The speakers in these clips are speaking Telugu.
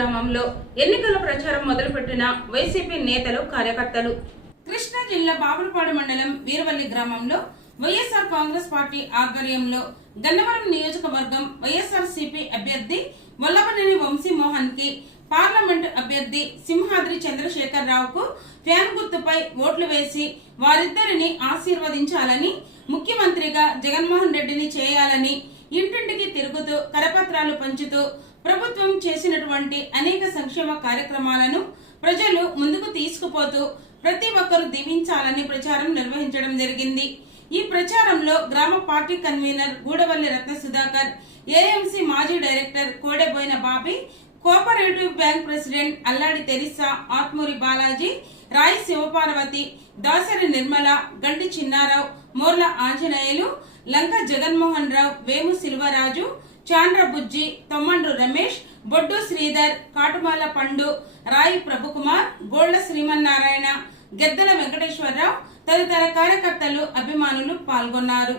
గ్రామంలో ఎన్నికల ప్రచారం మొదలుపెట్టిన వైసీపీ నేతలు కార్యకర్తలు. కృష్ణా జిల్లా బాపులపాడు మండలం వీరవల్లి గ్రామంలో వైఎస్ఆర్ కాంగ్రెస్ పార్టీ ఆధ్వర్యంలో గన్నవరం నియోజకవర్గం వైఎస్ఆర్సీపీ అభ్యర్థి వల్లభనేని వంశీమోహన్ కి, పార్లమెంట్ అభ్యర్థి సింహాద్రి చంద్రశేఖర్ రావుకు ఫ్యాన్ గుర్తుపై ఓట్లు వేసి వారిద్దరిని ఆశీర్వదించాలని, ముఖ్యమంత్రిగా జగన్మోహన్ రెడ్డిని చేయాలని ఇంటింటికి తిరుగుతూ కరపత్రాలు పంచుతూ ప్రభుత్వం చేసినటువంటి అనేక సంక్షేమ కార్యక్రమాలను ప్రజలు ముందుకు తీసుకుపోతూ ప్రతి ఒక్కరూ దీవించాలని ప్రచారం నిర్వహించడం జరిగింది. ఈ ప్రచారంలో గ్రామ party convener Gudavalli Ratna Sudhakar, AMC మాజీ director Kodeboina Bobby, cooperative bank president Alladi Teresa, Atmuri Balaji, Rayi Sivaparvathi, Dasari Nirmala, గంటి చిన్నారావు, మోర్ల ఆంజనేయులు, లంక జగన్మోహన్ రావు, వేము శిల్వరాజు, చాండ్ర బుజ్జి, తొమ్మండ్రు రమేష్, బొడ్డు శ్రీధర్, కాటుమాల పండు, రాయి ప్రభుకుమార్, గోళ్ల శ్రీమన్నారాయణ, గెద్దల వెంకటేశ్వరరావు తదితర కార్యకర్తలు, అభిమానులు పాల్గొన్నారు.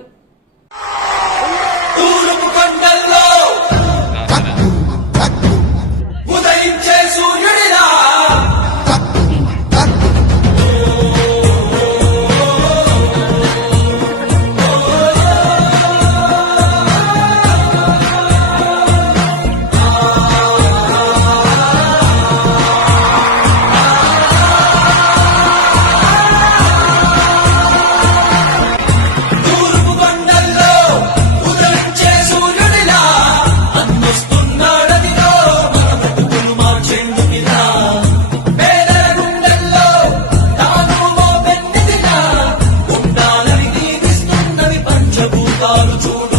చూడు